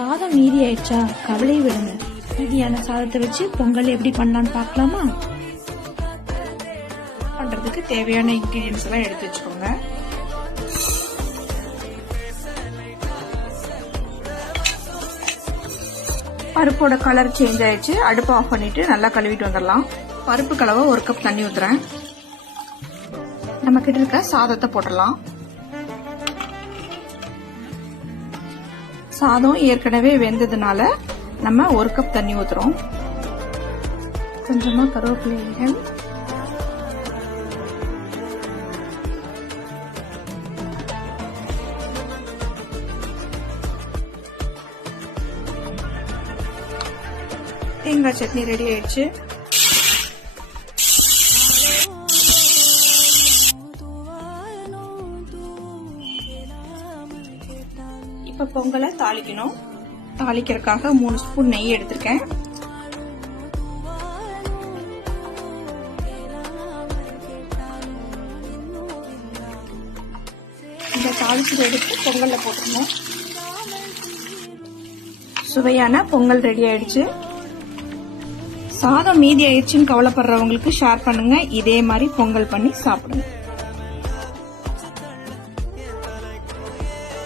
சாதம் மீதி ஆயிடுச்சா, கவலை விடுங்க. மீதியான சாதத்தை வச்சு பொங்கல் எப்படி பண்ணலான்னு பார்க்கலாமா? பண்றதுக்கு தேவையான இன்கிரீடியன்ஸ் எல்லாம் எடுத்து வச்சுக்கோங்க. பருப்போட கலர் சேஞ்ச் ஆயிடுச்சு. அடுப்பு ஆஃப் பண்ணிட்டு நல்லா கழுவிட்டு வந்துடலாம். பருப்பு கலவை 1 கப் தண்ணி ஊத்துறேன். நம்ம கிட்ட இருக்க சாதத்தை போட்டுடலாம். சாதம் ஏற்கனவே வெந்ததுனால நம்ம 1 கப் தண்ணி ஊத்துறோம். கொஞ்சமா கருவேப்பிலை, தேங்காய் சட்னி ரெடி ஆயிடுச்சு. இப்ப பொங்கலை தாளிக்கணும். தாளிக்கிறதுக்காக 3 ஸ்பூன் நெய் எடுத்திருக்கேன். இந்த தாளிச்சதை எடுத்து பொங்கல்ல போட்டுருணும். சுவையான பொங்கல் ரெடி ஆயிடுச்சு. சாதம் மீதி ஆயிடுச்சுன்னு கவலைப்படுறவங்களுக்கு ஷேர் பண்ணுங்க. இதே மாதிரி பொங்கல் பண்ணி சாப்பிடுங்க.